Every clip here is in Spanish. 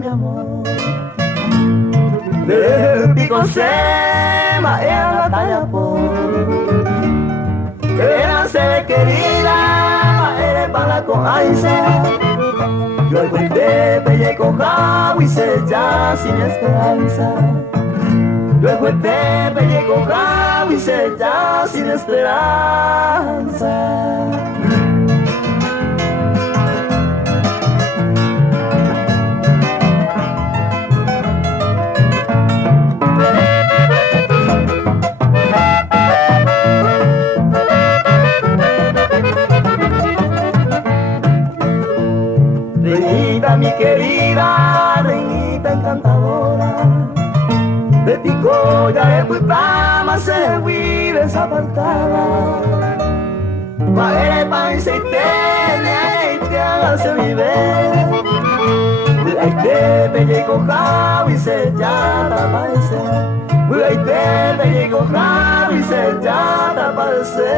mi amor. Desde pico sema en la talla por era ser querida, eres para con aisa. Yo el puente pelle con jabo y se ya sin esperanza. Yo el puente pelle con jabo y se ya sin esperanza. Reinita mi querida, reinita encantadora, de Ticoya de Putama se vive desapartada. Pa' y se tiene, ahí te hace viver. Ahí te pelle cojao y se ya te aparece. Ahí te pelle cojao y se ya te aparece.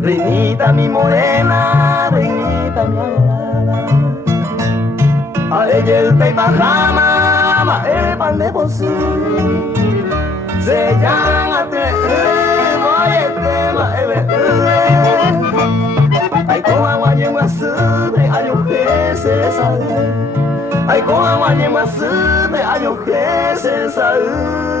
Reinita mi morena, reinita mi adorada, a ella el pey bajama, el pan de posí, se llama te voy a tema ay con agua y más sube, ay oje se sabe, ay con agua y más sube, ay oje se sabe.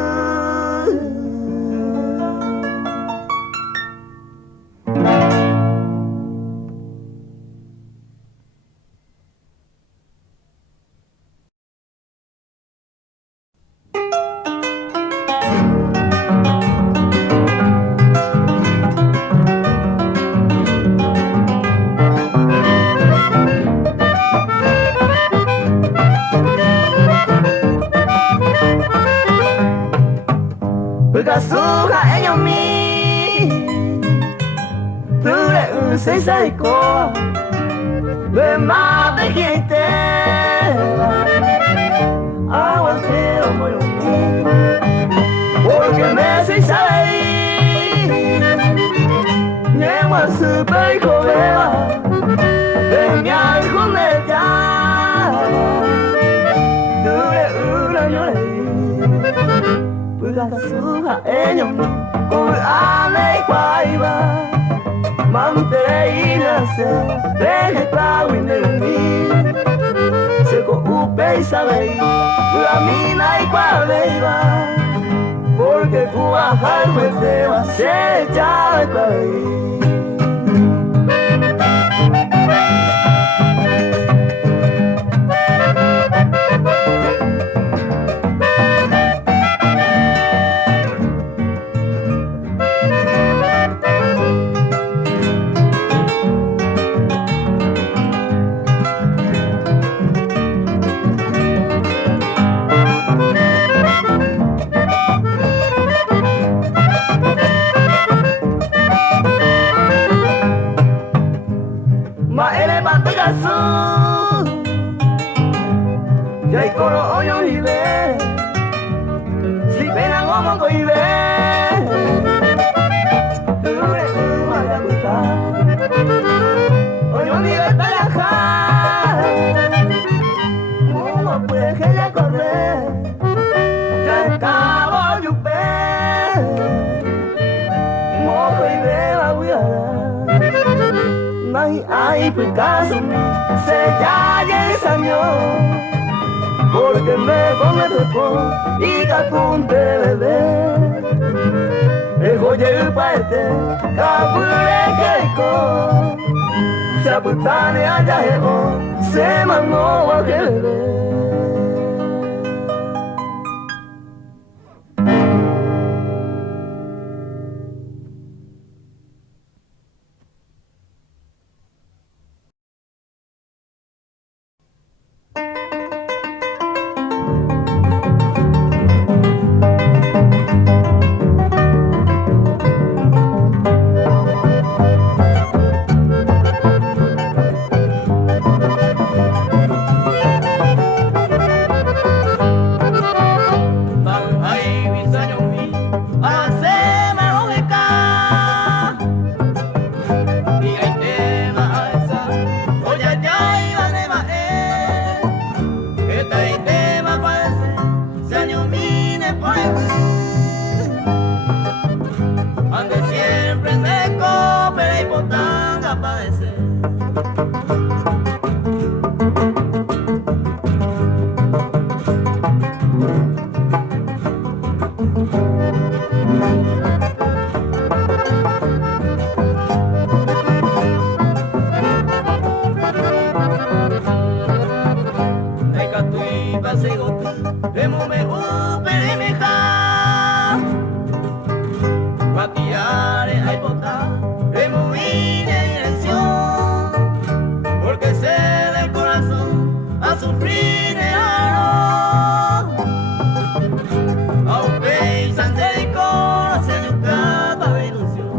Suja ellos mi tú le usas y coa de más de gente aguantero muy un porque me se sabe llevo a su pecho beba de mi algo me llama tú le una lloré suja ellos con ale y guayba mantener se deje claro en el mí se cope y sabe la mina y guayba porque cuajar pues te va a ser ya de claro. Jai koro oyo hibe, si pena ngomong ko hibe, ture umaya buta, oyo hibe tayaja, mumo pueje ya corre, ya cabo yupe, mojo hibe la huyara, nahi ai Picasso se ya yesanyo. Porque me conecto y catunte bebé el joye el paete capure keiko se aputane allá se mandó a que bebé. camine por el ande siempre de copera y potanga padecer. Demo me upere me ja Guatiare hay bota Demo vine dirección Porque sé del corazón A sufrir de aro A un país ante de coro Se yucata de ilusión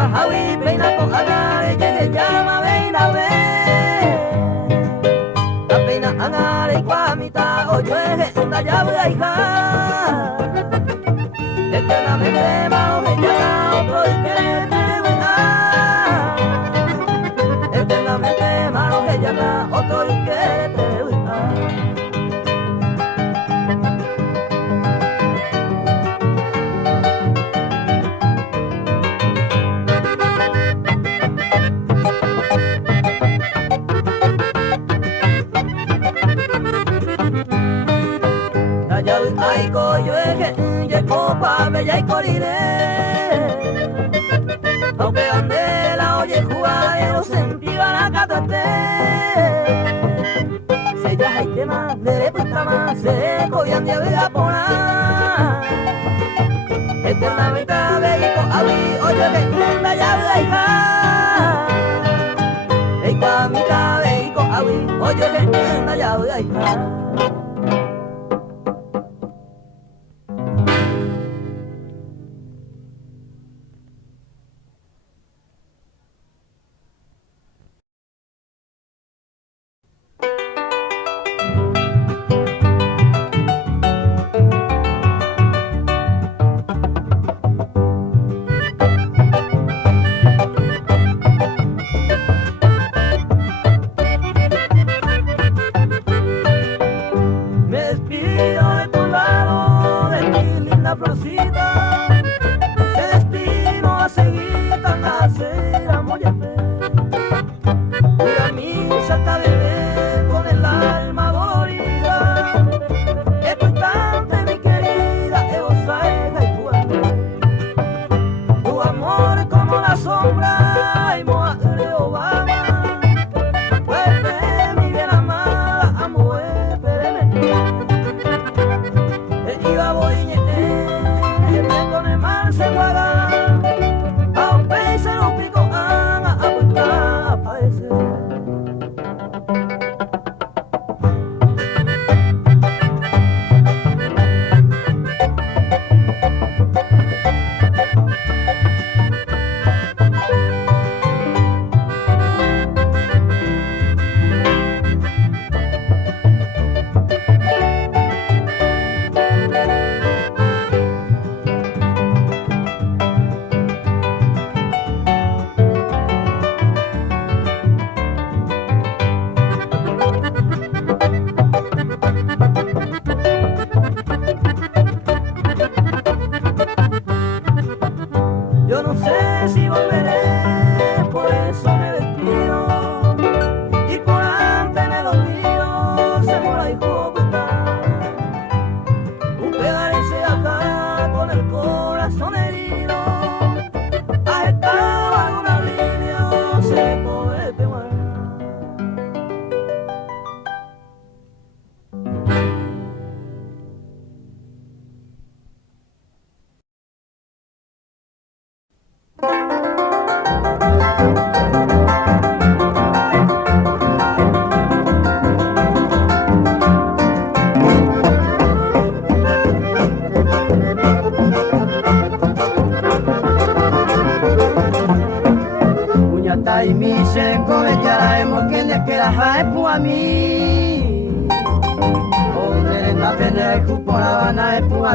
kahawi peina ko angare ye llama veina ve la peina angare kwa mita oyo enda ya hija eternamente mao ella otro y que te vea eternamente mao ella otro y que te vea. Ay coyo ye copa bella y corire aunque ande la oye jugar sentía la catate se ya hay tema de puta más se coyan de vega pona eternamente bello avi oye que anda ya hija ei pa mi cabello avi oye que anda ya hija.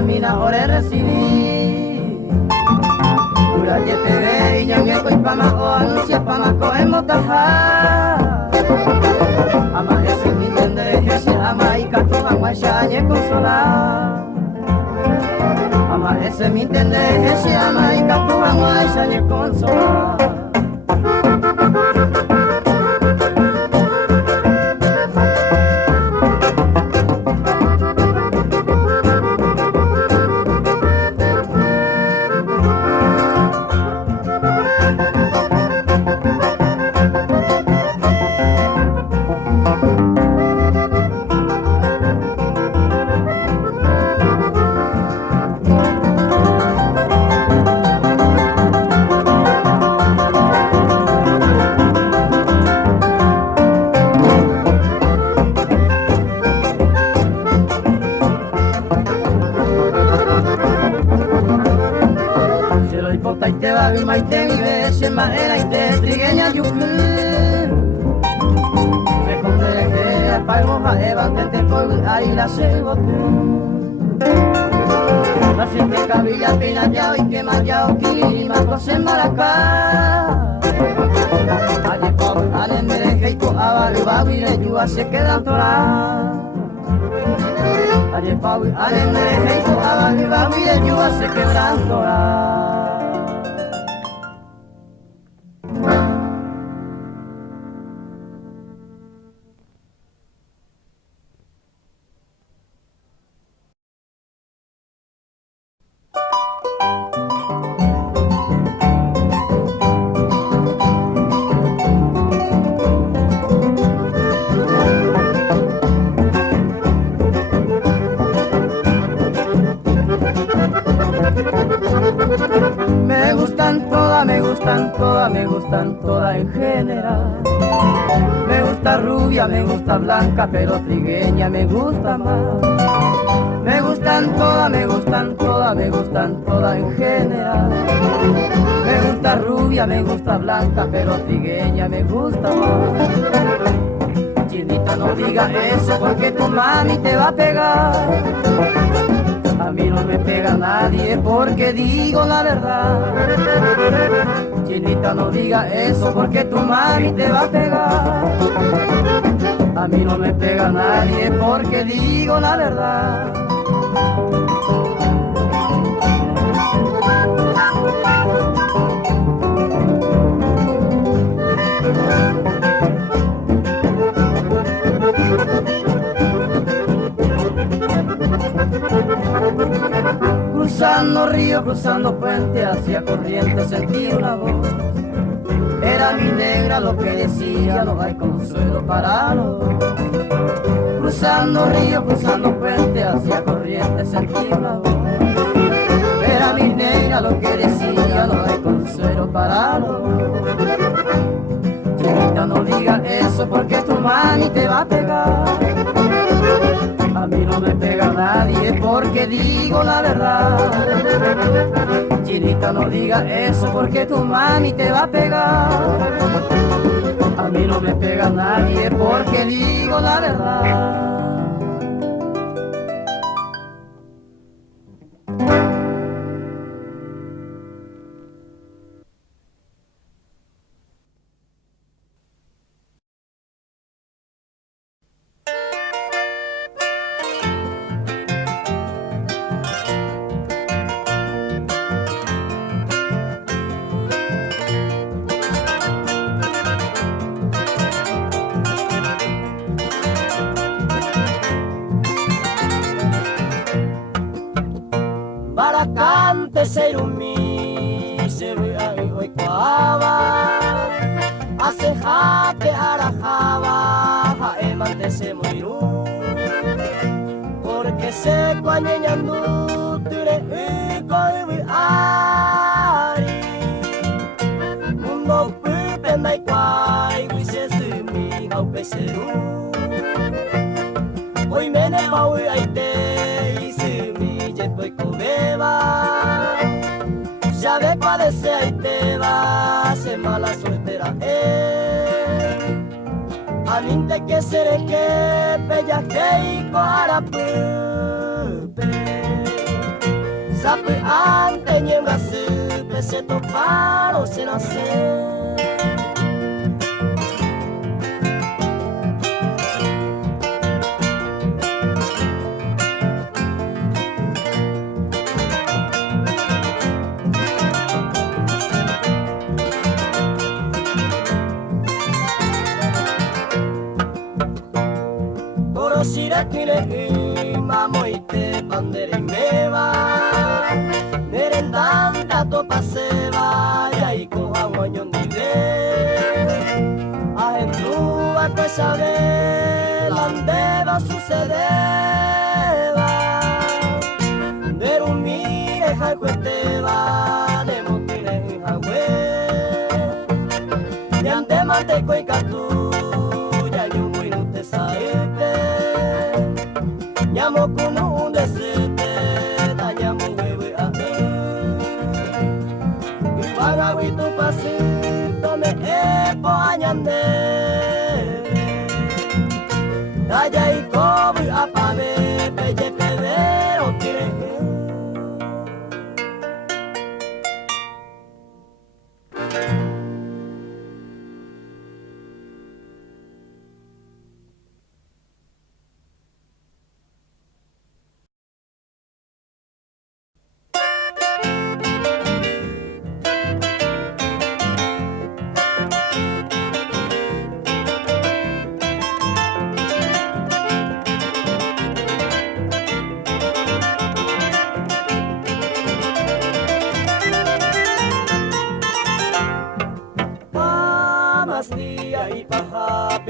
Mina ore recibí Ura ye te ve y ñangue coi pamako anuncia pamako emotaja Ama ese mi tendré ese ama y katu ama shañe consola Ama ese mi tendré ese ama y katu ama shañe consola Abi maite vive, si manera y te trigueña yuku. Me condeje a pago a Eva, te fuego ahí la selva. La siete cabilla pina yao y quema yao ki mato se maracá. Allí pobre, ale mereje y coaba y babile yua se quedan toras. Allí pobre, ale mereje y coaba y babile yua se quedan toras. Me gustan todas en general. Me gusta rubia, me gusta blanca, pero trigueña me gusta más. Me gustan todas, me gustan todas, me gustan todas en general. Me gusta rubia, me gusta blanca, pero trigueña me gusta más. Chinita, no digas eso porque tu mami te va a pegar. A mí no me pega nadie porque digo la verdad. Chinita, no diga eso porque tu mami te va a pegar. A mí no me pega nadie porque digo la verdad. Cruzando río, cruzando puente, hacia Corrientes sentí una voz. Era mi negra lo que decía, no hay consuelo para los dos. Cruzando río, cruzando puente, hacia Corrientes sentí una voz. Era mi negra lo que decía, no hay consuelo para los dos. Chinita, no digas eso porque tu mami te va a pegar. A mí no me pega nadie porque digo la verdad. Chinita, no digas eso porque tu mami te va a pegar. A mí no me pega nadie porque digo la verdad. Barakante serumi seru ai oi kwaba asejate arajaba jaemante se moiru porque se cuañeñandu ture koi ari mundo pupendai kwai guise sumi gau peseru oi mene mau aite ya ve padece y te va, se mala soltera Aminte que seré que bella que y coara pupe Sape ante niembra supe se toparon se nace Kine mamoite pandere meva merendanta to paseva y con aguañón dive ahendua que sabe landeva sucedeva derumire jacueteva nemotire jagüe yande manteco y catu ya yo muy no te sabe Nyamo kuno undesete, tanyamu wewe ate. Ibanga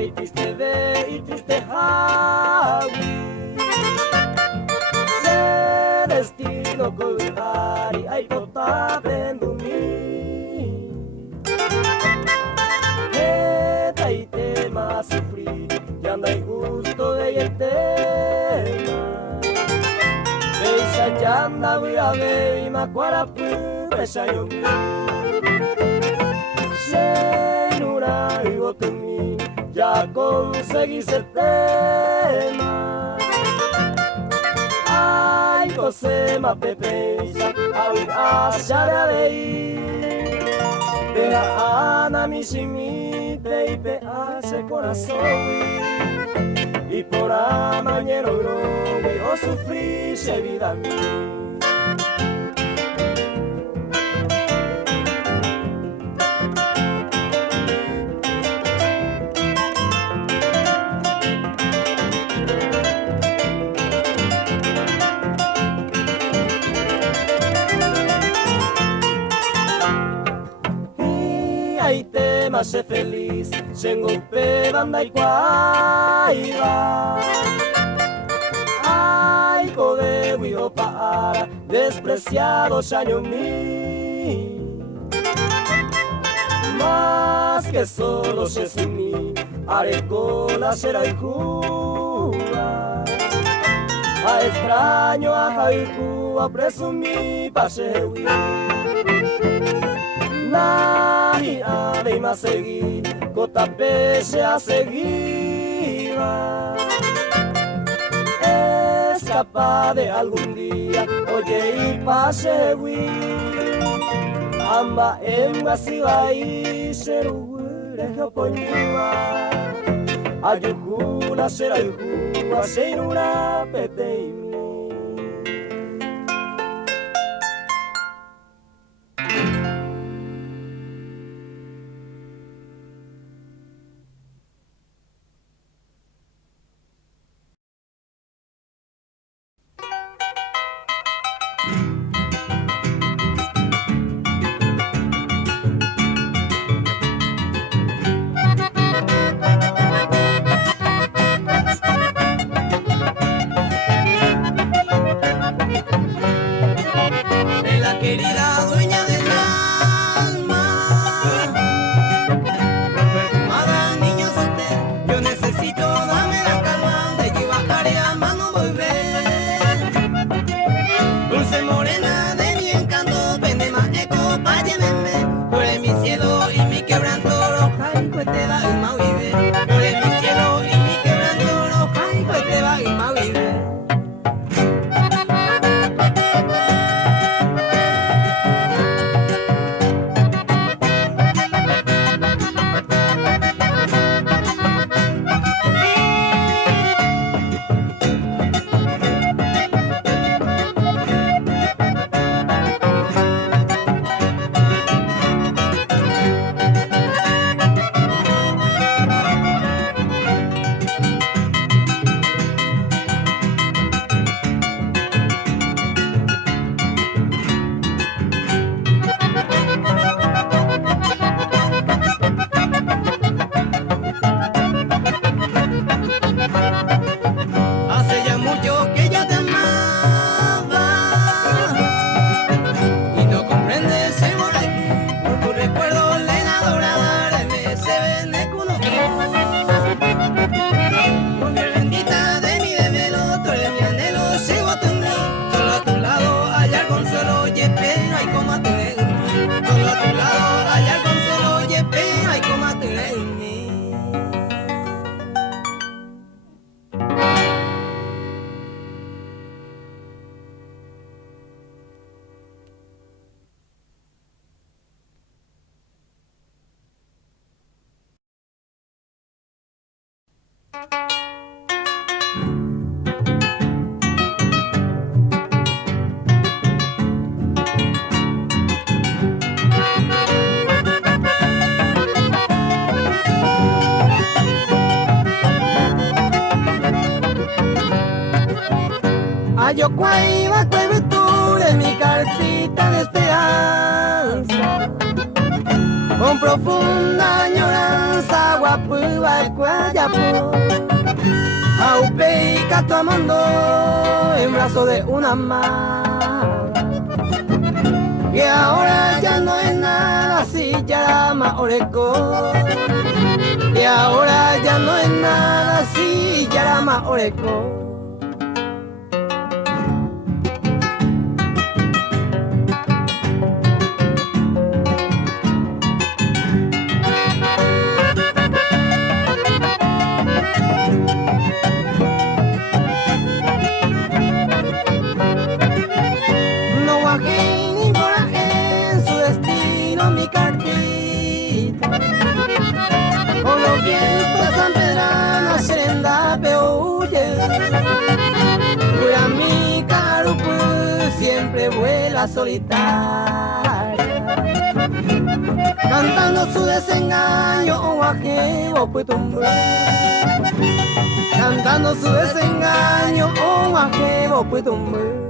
y triste ve y triste hawi se destino koihari ay pota pendumi eta y tema sufrir que anda y gusto de el tema Beisa yanda voy a ver y macuara pesa yo Senura y botumi ya conseguí ese tema Ay cosema pepeisa ay asha de abei Pea ana mishimite y pe hace corazón Y por amañero grove o sufrir se vida mía Ser feliz, Sengope banda y cuaiba. Ay, code guio para despreciado shaño mi. Más que solo se sumi, arecola será y jura. A extraño a haiku a presumir pasewi. Nari ave más seguir, gota pese a seguir. Es capaz de algún día, oye y pase Amba emba si va y ser geoponua. Ayuhula será ayuhua, seirura peteimi. Querida dueña del alma, perfumada niña soltera, yo necesito dame la calma, de que bajaré a mano volver. Dulce morena de mi encanto, pende más eco pa' llenarme, tú eres mi cielo y mi quebranto, roja y cuete va y ma vive. Tú eres mi cielo y mi quebranto, roja y cuete va y ma vive. Yo cuaiba, cueve tú de mi cartita de esperanza. con profunda añoranza guapua el cuayapo. Aupe y catuamando en brazo de una amada, y ahora ya no es nada si llama oreco, y ahora ya no es nada si llama oreco. Siempre vuela solitaria, cantando su desengaño o ajeo puetumbe, cantando su desengaño o ajeo puetumbe.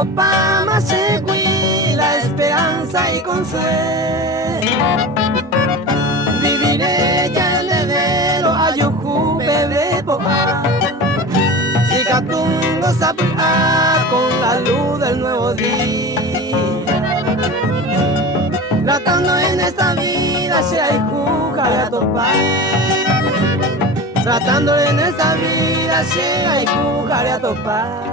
Opama segui la esperanza y consuelo, viviré ya en enero ayuju bebé poa, si catungo sapua con la luz del nuevo día, tratando en esta vida se hay jugar a topar, tratando en esta vida se hay jugar a topar.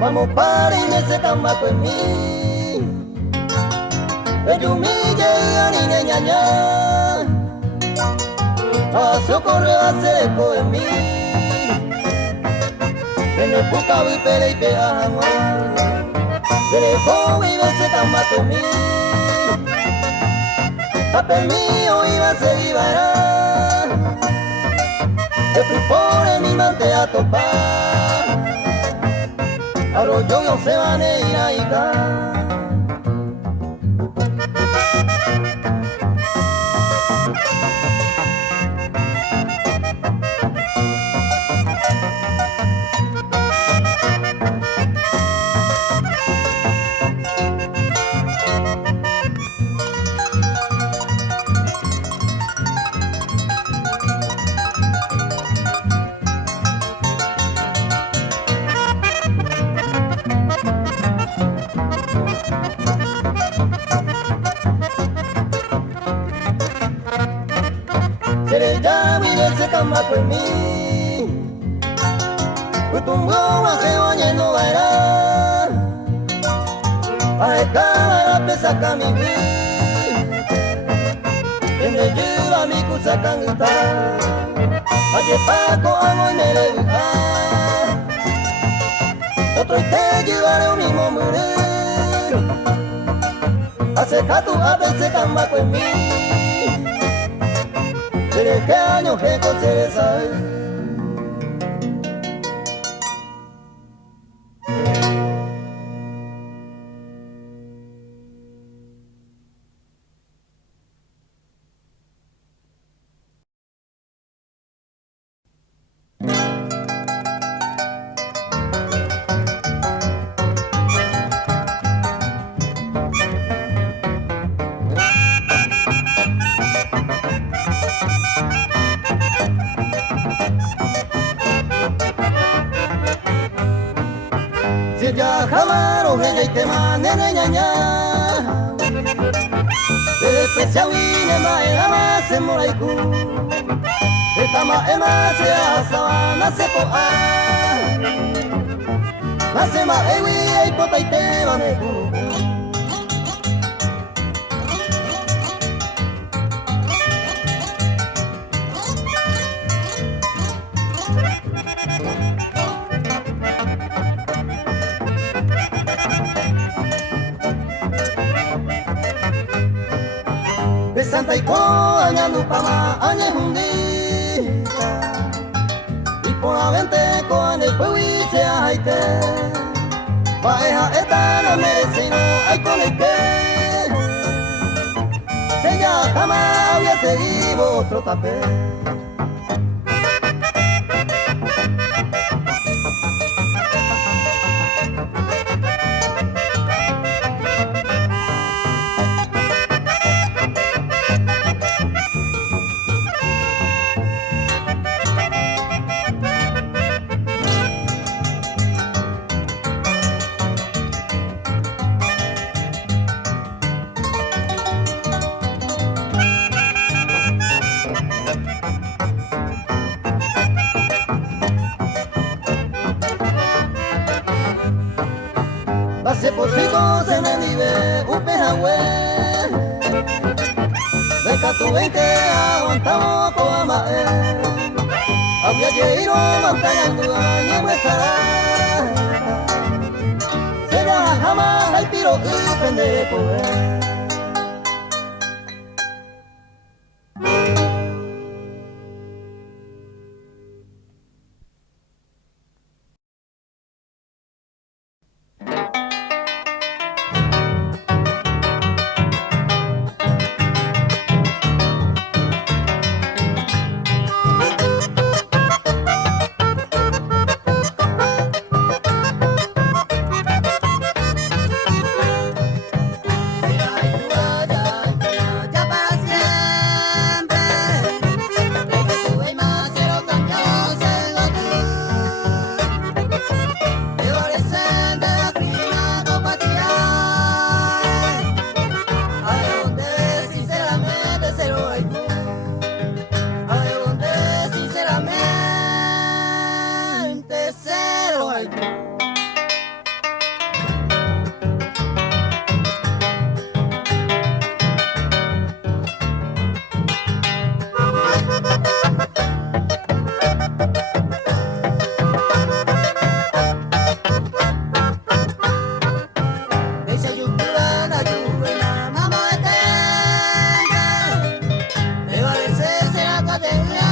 Vamos para ese cambaco en mí, el humille a niña ñaña, a socorrer a hacer eco en mí, en el puta y pere y pea jamás, de joven vive ese cambaco en mí, papel mío iba a ser vivará, el por mi mante a topar. Ahora yo se van a ir a Ica. Se cambaco en mí, pues tu goma que oye no verá, a estar a pesar que mi vida, en el lleva mi cosa cantar, a que Paco amo y me le otro y te llevaré un mismo mujer, hace cato a veces cambaco en mí. ¿De qué año que se sabe? Ya jamaron ella y te manene ñaña, especial vine maena más en moraiku, esta maena se a sabana se poa, Nasema ewi ei pota i te wane ku. De Santa y Coaña, Lupama, Añe Hundita. Y por la vente con el pueblo y se aite. Baeja etana merecino, ay con el que. Se ya jamás había seguido otro tapé. Hace posito se me vive un pejahue. Deja tu 20 aguantamos con mae. Había que ir a montañando a nuestra. Será jamás el tiro y pendejo. Será